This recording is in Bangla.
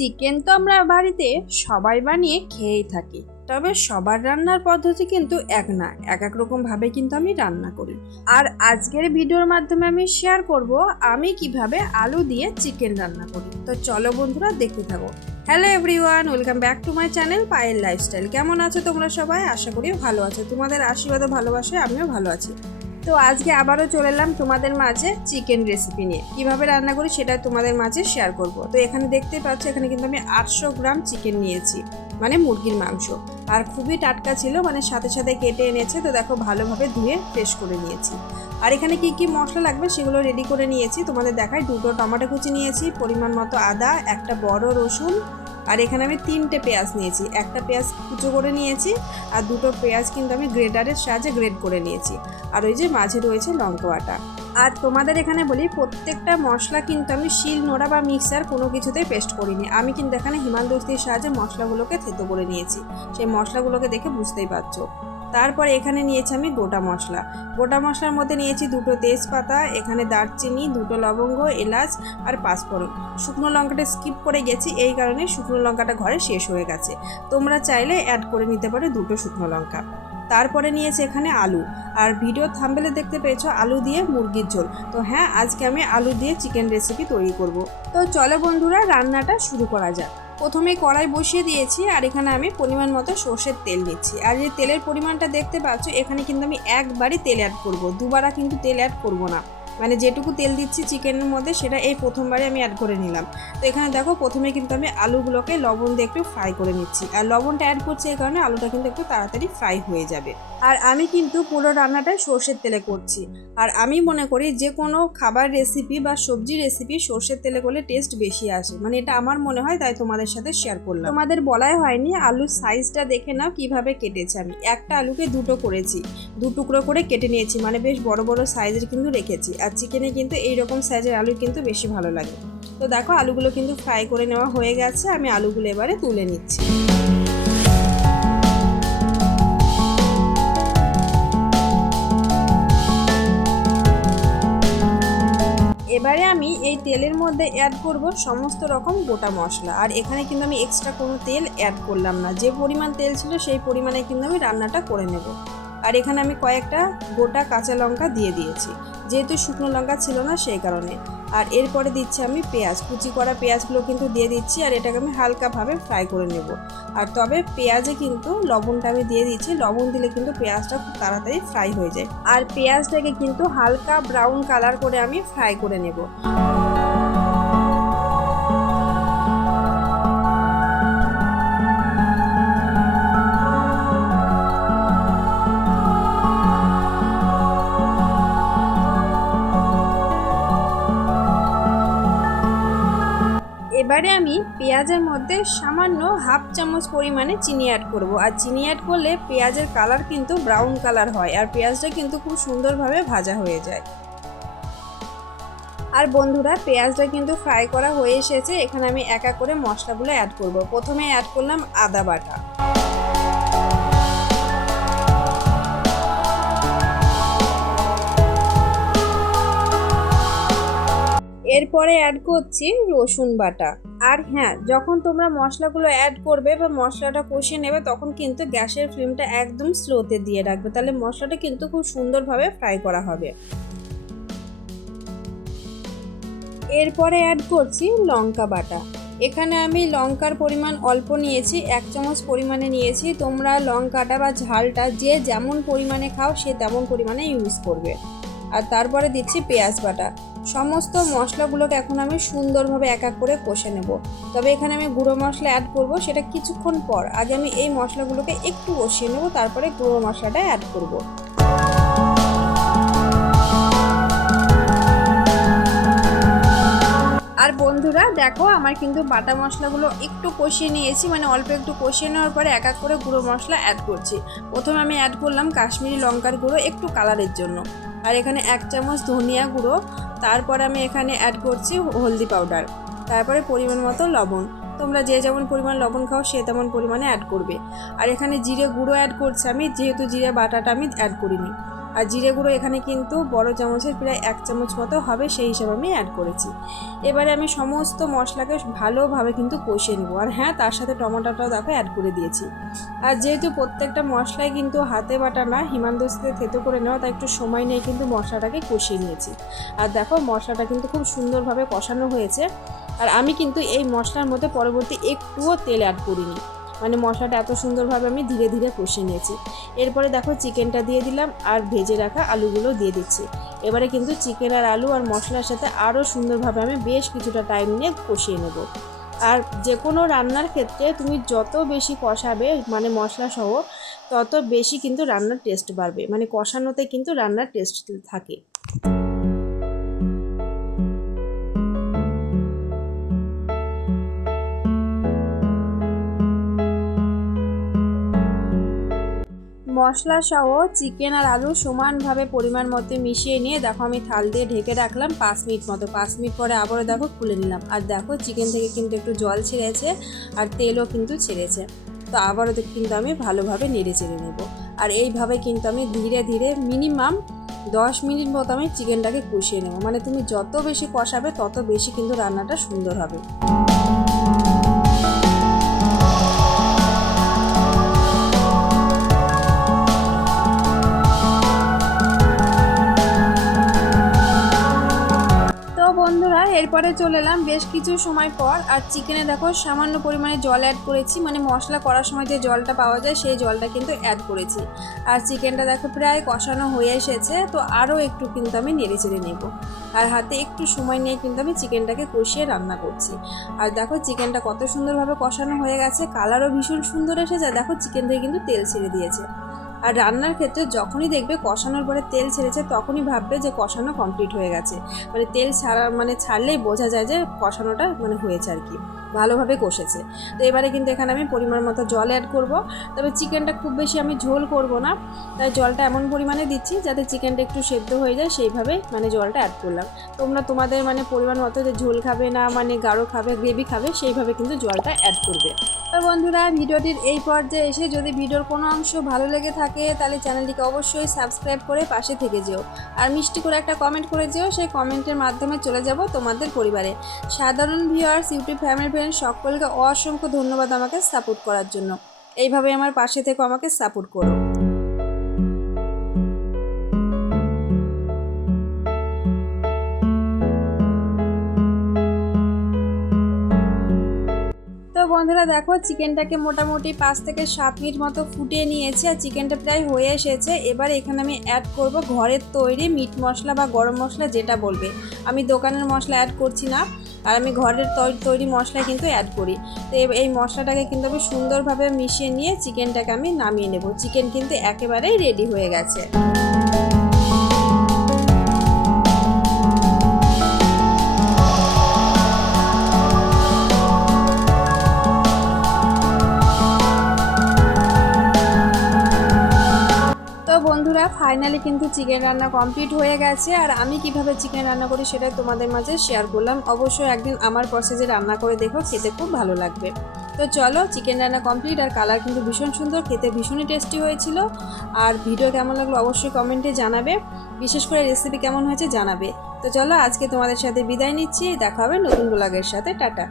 চিকেন তো আমরা বাড়িতে সবাই বানিয়ে খেয়েই থাকি। তবে সবার রান্নার পদ্ধতি কিন্তু এক না, এক এক রকম ভাবে কিন্তু আমি রান্না করি। আর আজকের ভিডিওর মাধ্যমে আমি শেয়ার করব আমি কীভাবে আলু দিয়ে চিকেন রান্না করি। তো চলো বন্ধুরা, দেখতে থাকো। Hello everyone welcome back to my channel Payel lifestyle কেমন আছো তোমরা সবাই? আশা করি ভালো আছো। তোমাদের আশীর্বাদ ভালোবাসায় আমিও ভালো আছি। তো আজকে আবারও চলে এলাম তোমাদের মাঝে চিকেন রেসিপি নিয়ে। কীভাবে রান্না করি সেটা তোমাদের মাঝে শেয়ার করব। তো এখানে দেখতে পাচ্ছ, এখানে কিন্তু আমি আটশো গ্রাম চিকেন নিয়েছি মানে মুরগির মাংস। আর খুবই টাটকা ছিল মানে সাথে সাথে কেটে এনেছে, তো দেখো ভালোভাবে ধুয়ে ফ্রেশ করে নিয়েছি। আর এখানে কি কি মশলা লাগবে সেগুলো রেডি করে নিয়েছি, তোমাদের দেখায় দুটো টমেটো কুচি নিয়েছি, পরিমাণ মতো আদা, একটা বড় রসুন, আর এখানে আমি তিনটে পেঁয়াজ নিয়েছি। একটা পেঁয়াজ কুচো করে নিয়েছি, আর দুটো পেঁয়াজ কিন্তু আমি গ্রেটারের সাহায্যে গ্রেড করে নিয়েছি। আর ওই যে মাঝে রয়েছে লঙ্কা বাটা আর তোমাদের এখানে বলি, প্রত্যেকটা মশলা কিন্তু আমি শিল, নোড়া বা মিক্সার কোনো কিছুতেই পেস্ট করিনি। আমি কিন্তু এখানে হিমালদস্তির সাহায্যে মশলাগুলোকে থেতো করে নিয়েছি। সেই মশলাগুলোকে দেখে বুঝতেই পারছ। তারপর এখানে নিয়েছি আমি গোটা মশলা। গোটা মশলার মধ্যে নিয়েছি দুটো তেজপাতা, এখানে দারচিনি, দুটো লবঙ্গ, এলাচ আর পাঁচফোড়ন। শুকনো লঙ্কাটা স্কিপ করে গেছি, এই কারণে শুকনো লঙ্কাটা ঘরে শেষ হয়ে গেছে। তোমরা চাইলে অ্যাড করে নিতে পারো দুটো শুকনো লঙ্কা। তারপরে নিয়েছে এখানে আলু। আর ভিডিও থাম্বেলে দেখতে পেয়েছ আলু দিয়ে মুরগির ঝোল। তো হ্যাঁ আজকে আমি আলু দিয়ে চিকেন রেসিপি তৈরি করব। তো চলে বন্ধুরা, রান্নাটা শুরু করা যাক। প্রথমে কড়াই বসিয়ে দিয়েছি আর এখানে আমি পরিমাণ মতো সর্ষের তেল নিচ্ছি আর যে তেলের পরিমাণটা দেখতে পাচ্ছ, এখানে কিন্তু আমি একবারই তেল অ্যাড করব। দুবারা কিন্তু তেল অ্যাড করব না। মানে যেটুকু তেল দিচ্ছি চিকেনের মধ্যে, সেটা এই প্রথমবারে আমি অ্যাড করে নিলাম। তো এখানে দেখো, প্রথমে কিন্তু আমি আলুগুলোকে লবণ দিয়ে একটু ফ্রাই করে নিচ্ছি। আর লবণটা অ্যাড করছি এই কারণে আলুটা কিন্তু একটু তাড়াতাড়ি ফ্রাই হয়ে যাবে। আর আমি কিন্তু পুরো রান্নাটা সর্ষের তেলে করছি। আর আমি মনে করি যে কোনো খাবার রেসিপি বা সবজি রেসিপি সর্ষের তেলে করলে টেস্ট বেশি আসে। মানে এটা আমার মনে হয়, তাই তোমাদের সাথে শেয়ার করলাম। তোমাদের বলাই হয়নি, আলুর সাইজটা দেখে নাও কীভাবে কেটেছি আমি। একটা আলুকে দুটো করেছি। দু টুকরো করে কেটে নিয়েছি। মানে বেশ বড় বড় সাইজের কিন্তু রেখেছি। আর চিকেনে কিন্তু এই রকম সাইজের আলু কিন্তু বেশি ভালো লাগে। তো দেখো, আলুগুলো কিন্তু ফ্রাই করে নেওয়া হয়ে গেছে। আমি আলুগুলো এবারে তুলে নিচ্ছি। এবারে আমি এই তেলের মধ্যে অ্যাড করব সমস্ত রকম গোটা মশলা। আর এখানে কিন্তু আমি এক্সট্রা কোনো তেল অ্যাড করলাম না। যে পরিমাণ তেল ছিল সেই পরিমাণে কিন্তু আমি রান্নাটা করে নেব। আর এখানে আমি কয়েকটা গোটা কাঁচা লঙ্কা দিয়ে দিয়েছি। যেহেতু শুকনো লঙ্কা ছিল না সেই কারণে। আর এরপরে দিচ্ছি আমি পেঁয়াজ। কুচি করা পেঁয়াজগুলো কিন্তু দিয়ে দিচ্ছি আর এটাকে আমি হালকাভাবে ফ্রাই করে নেব। আর তবে পেঁয়াজে কিন্তু লবণটা আমি দিয়ে দিচ্ছি। লবণ দিলে কিন্তু পেঁয়াজটা খুব তাড়াতাড়ি ফ্রাই হয়ে যায়। আর পেঁয়াজটাকে কিন্তু হালকা ব্রাউন কালার করে আমি ফ্রাই করে নেব। এবারে আমি পেঁয়াজের মধ্যে সামান্য হাফ চামচ পরিমাণে চিনি অ্যাড করব। আর চিনি অ্যাড করলে পেঁয়াজের কালার কিন্তু ব্রাউন কালার হয় আর পেঁয়াজটা কিন্তু খুব সুন্দরভাবে ভাজা হয়ে যায়। আর বন্ধুরা, পেঁয়াজটা কিন্তু ফ্রাই করা হয়ে এসেছে। এখানে আমি একা করে মশলাগুলো অ্যাড করব। প্রথমে অ্যাড করলাম আদা বাটা। এরপরে অ্যাড করছি রসুন বাটা। আর হ্যাঁ যখন তোমরা মশলাগুলো অ্যাড করবে বা মশলাটা কষিয়ে নেবে, তখন কিন্তু গ্যাসের ফ্লেমটা একদম স্লোতে দিয়ে রাখবে। তাহলে মশলাটা কিন্তু খুব সুন্দরভাবে ফ্রাই করা হবে। এরপরে অ্যাড করছি লঙ্কা বাটা। এখানে আমি লঙ্কার পরিমাণ অল্প নিয়েছি, এক চামচ পরিমাণে নিয়েছি। তোমরা লঙ্কাটা বা ঝালটা যে যেমন পরিমাণে খাও, সে তেমন পরিমাণে ইউজ করবে। আর তারপরে দিচ্ছি পেঁয়াজ বাটা। সমস্ত মশলাগুলোকে এখন আমি সুন্দরভাবে এক এক করে কষে নেব। তবে এখানে আমি গুঁড়ো মশলা অ্যাড করব, সেটা কিছুক্ষণ পর। আগে আমি এই মশলাগুলোকে একটু কষিয়ে নেব, তারপরে গুঁড়ো মশলাটা অ্যাড করব। আর বন্ধুরা, দেখো আমার কিন্তু বাটা মশলাগুলো একটু কষিয়ে নিয়েছি মানে অল্প একটু কষিয়ে নেওয়ার পরে এক এক করে গুঁড়ো মশলা অ্যাড করছি। প্রথমে আমি অ্যাড করলাম কাশ্মীরি লঙ্কার গুঁড়ো একটু কালারের জন্য। আর এখানে এক চামচ ধনিয়া গুঁড়ো, তারপর আমি এখানে অ্যাড করছি হলদি পাউডার তারপরে পরিমাণ মতো লবণ। তোমরা যে যেমন পরিমাণ লবণ খাও, সে তেমন পরিমাণে অ্যাড করবে। আর এখানে জিরে গুঁড়ো অ্যাড করছি আমি, যেহেতু জিরে বাটাটা আমি অ্যাড করিনি। আর জিরে গুঁড়ো এখানে কিন্তু বড় চামচের প্রায় এক চামচ মতো হবে, সেই হিসাবে আমি অ্যাড করেছি। এবারে আমি সমস্ত মশলাকে ভালোভাবে কিন্তু কষিয়ে নেব। আর হ্যাঁ তার সাথে টমেটোটাও দেখো অ্যাড করে দিয়েছি। আর যেহেতু প্রত্যেকটা মশলাই কিন্তু হাতে বাটা না হিমান্দস্তিতে থেতো করে নেওয়া, তাই একটু সময় নিয়ে কিন্তু মশলাটাকে কষিয়ে নিয়েছি। আর দেখো মশলাটা কিন্তু খুব সুন্দরভাবে কষানো হয়েছে। আর আমি কিন্তু এই মশলার মধ্যে পরবর্তী একটুও তেল অ্যাড করিনি। মানে মশলাটা এত সুন্দরভাবে আমি ধীরে ধীরে কষিয়ে নিয়েছি। এরপরে দেখো চিকেনটা দিয়ে দিলাম আর ভেজে রাখা আলুগুলো দিয়ে দিচ্ছি। এবারে কিন্তু চিকেন আর আলু আর মশলার সাথে আরও সুন্দরভাবে আমি বেশ কিছুটা টাইম নিয়ে কষিয়ে নেব। আর যে কোনো রান্নার ক্ষেত্রে তুমি যত বেশি কষাবে মানে মশলা সহ, তত বেশি কিন্তু রান্নার টেস্ট বাড়বে। মানে কষানোতে কিন্তু রান্নার টেস্ট থাকে। মশলা সহ চিকেন আর আলু সমানভাবে পরিমাণ মতো মিশিয়ে নিয়ে দেখো আমি থাল দিয়ে ঢেকে রাখলাম পাঁচ মিনিট মতো। পাঁচ মিনিট পরে আবারও দেখো খুলে নিলাম। আর দেখো চিকেন থেকে কিন্তু একটু জল ছেড়েছে আর তেলও কিন্তু ছেড়েছে। তো আবারও কিন্তু আমি ভালোভাবে নেড়ে চেড়ে নেব। আর এইভাবে কিন্তু আমি ধীরে ধীরে মিনিমাম দশ মিনিট মতো আমি চিকেনটাকে কষিয়ে নেব। মানে তুমি যত বেশি কষাবে তত বেশি কিন্তু রান্নাটা সুন্দর হবে। এরপরে চলে এলাম বেশ কিছু সময় পর। আর চিকেনে দেখো সামান্য পরিমাণে জল অ্যাড করেছি। মানে মশলা করার সময় যে জলটা পাওয়া যায় সেই জলটা কিন্তু অ্যাড করেছি। আর চিকেনটা দেখো প্রায় কষানো হয়ে এসেছে। তো আরও একটু কিন্তু আমি নেড়ে চেড়ে নেব। আর হাতে একটু সময় নিয়ে কিন্তু আমি চিকেনটাকে কষিয়ে রান্না করছি। আর দেখো চিকেনটা কত সুন্দরভাবে কষানো হয়ে গেছে। কালারও ভীষণ সুন্দর এসেছে। দেখো চিকেন থেকে কিন্তু তেল ছেড়ে দিয়েছে। আর রান্নার ক্ষেত্রে যখনই দেখবে কষানোর পরে তেল ছেড়েছে, তখনই ভাববে যে কষানো কমপ্লিট হয়ে গেছে। মানে তেল ছাড়া মানে ছাড়লেই বোঝা যায় যে কষানোটা মানে হয়েছে আর কি। ভালোভাবে কষেছে। তো এবারে কিন্তু এখানে আমি পরিমাণ মতো জল অ্যাড করব। তবে চিকেনটা খুব বেশি আমি ঝোল করব না। তাই জলটা এমন পরিমাণে দিচ্ছি যাতে চিকেনটা একটু সেদ্ধ হয়ে যায়, সেইভাবে মানে জলটা অ্যাড করলাম। তোমরা তোমাদের মানে পরিমাণ মতো যে ঝোল খাবে না মানে গাঢ় খাবে গ্রেভি খাবে, সেইভাবে কিন্তু জলটা অ্যাড করবে। তো বন্ধুরা, ভিডিওটির এই পর্যায়ে এসে যদি ভিডিওর কোনো অংশ ভালো লেগে থাকে, তাহলে চ্যানেলটিকে অবশ্যই সাবস্ক্রাইব করে পাশে থেকে যেও। আর মিষ্টি করে একটা কমেন্ট করে যেও, সেই কমেন্টের মাধ্যমে চলে যাব তোমাদের পরিবারে। সাধারণ ভিউয়ার্স ইউটিউব ফ্যামিলি ফ্রেন্ড সকলকে অসংখ্য ধন্যবাদ আমাকে সাপোর্ট করার জন্য। এইভাবে আমার পাশে থেকে, আমাকে সাপোর্ট করো। বন্ধুরা, দেখো, চিকেনটাকে মোটামুটি পাঁচ থেকে সাত মিনিট মতো ফুটিয়ে নিয়েছি আর চিকেনটা প্রায় হয়ে এসেছে। এবার এখানে আমি অ্যাড করব ঘরের তৈরি মিট মশলা বা গরম মশলা যেটা বলবে। আমি দোকানের মশলা অ্যাড করছি না। আর আমি ঘরের তৈরি মশলা কিন্তু অ্যাড করি। তো এই মশলাটাকে কিন্তু আমি সুন্দরভাবে মিশিয়ে নিয়ে চিকেনটাকে আমি নামিয়ে নেব। চিকেন কিন্তু একেবারেই রেডি হয়ে গেছে। ফাইনালি কিন্তু চিকেন রান্না কমপ্লিট হয়ে গেছে। আর আমি কীভাবে চিকেন রান্না করি সেটা তোমাদের মাঝে শেয়ার করলাম। অবশ্যই একদিন আমার প্রসেসে রান্না করে দেখো, খেতে খুব ভালো লাগবে। তো চলো, চিকেন রান্না কমপ্লিট। আর কালার কিন্তু ভীষণ সুন্দর, খেতে ভীষণই টেস্টি হয়েছিল। আর ভিডিও কেমন লাগল অবশ্যই কমেন্টে জানাবে। বিশেষ করে রেসিপি কেমন হয়েছে জানাবে। তো চলো, আজকে তোমাদের সাথে বিদায় নিচ্ছি। দেখা হবে নতুন ব্লগের সাথে। টাটা।